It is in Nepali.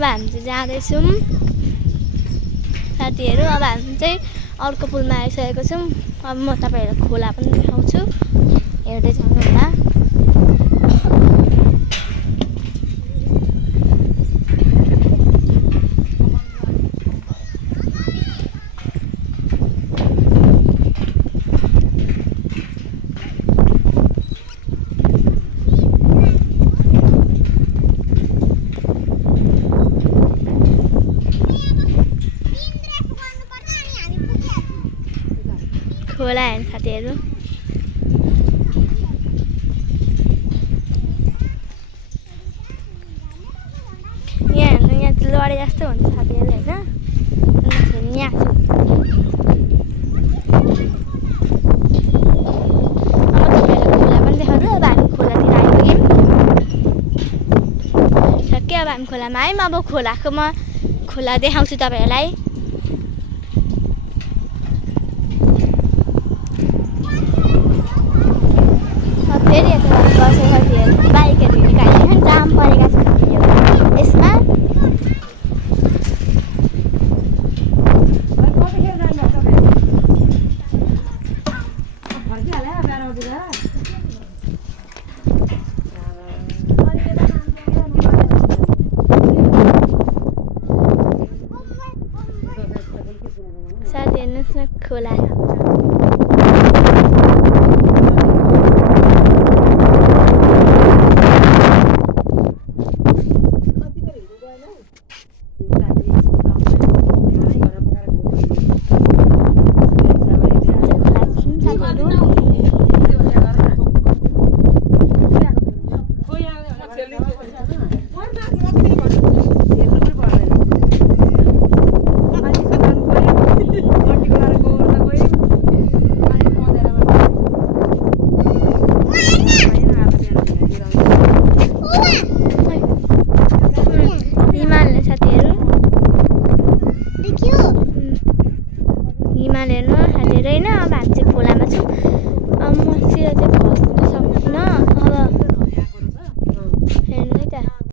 अब हामी चाहिँ जाँदैछौँ साथीहरू। अब हामी चाहिँ अर्को पुलमा आइसकेको छौँ। अब म तपाईँहरूलाई खोला पनि देखाउँछु, हेर्दै जानु होला। खोला हेर्नु साथीहरू। यहाँ हेर्नु, यहाँ चाहिँ लडे जस्तो हुन्छ साथीहरू होइन। अन्तखेरि यहाँ छु। अब तपाईँहरूलाई खोला पनि देखाउँछु। अब हामी खोलातिर आइपुग्यौँ। ठ्याक्कै अब हामी खोलामा आयौँ। अब खोला देखाउँछु तपाईँहरूलाई। फेरि यता बसेको साथीहरू बाइकहरू निकालेर जाम परेका छ यसमा। साथी हेर्नुहोस् न खोला। हिमाल हेर्नु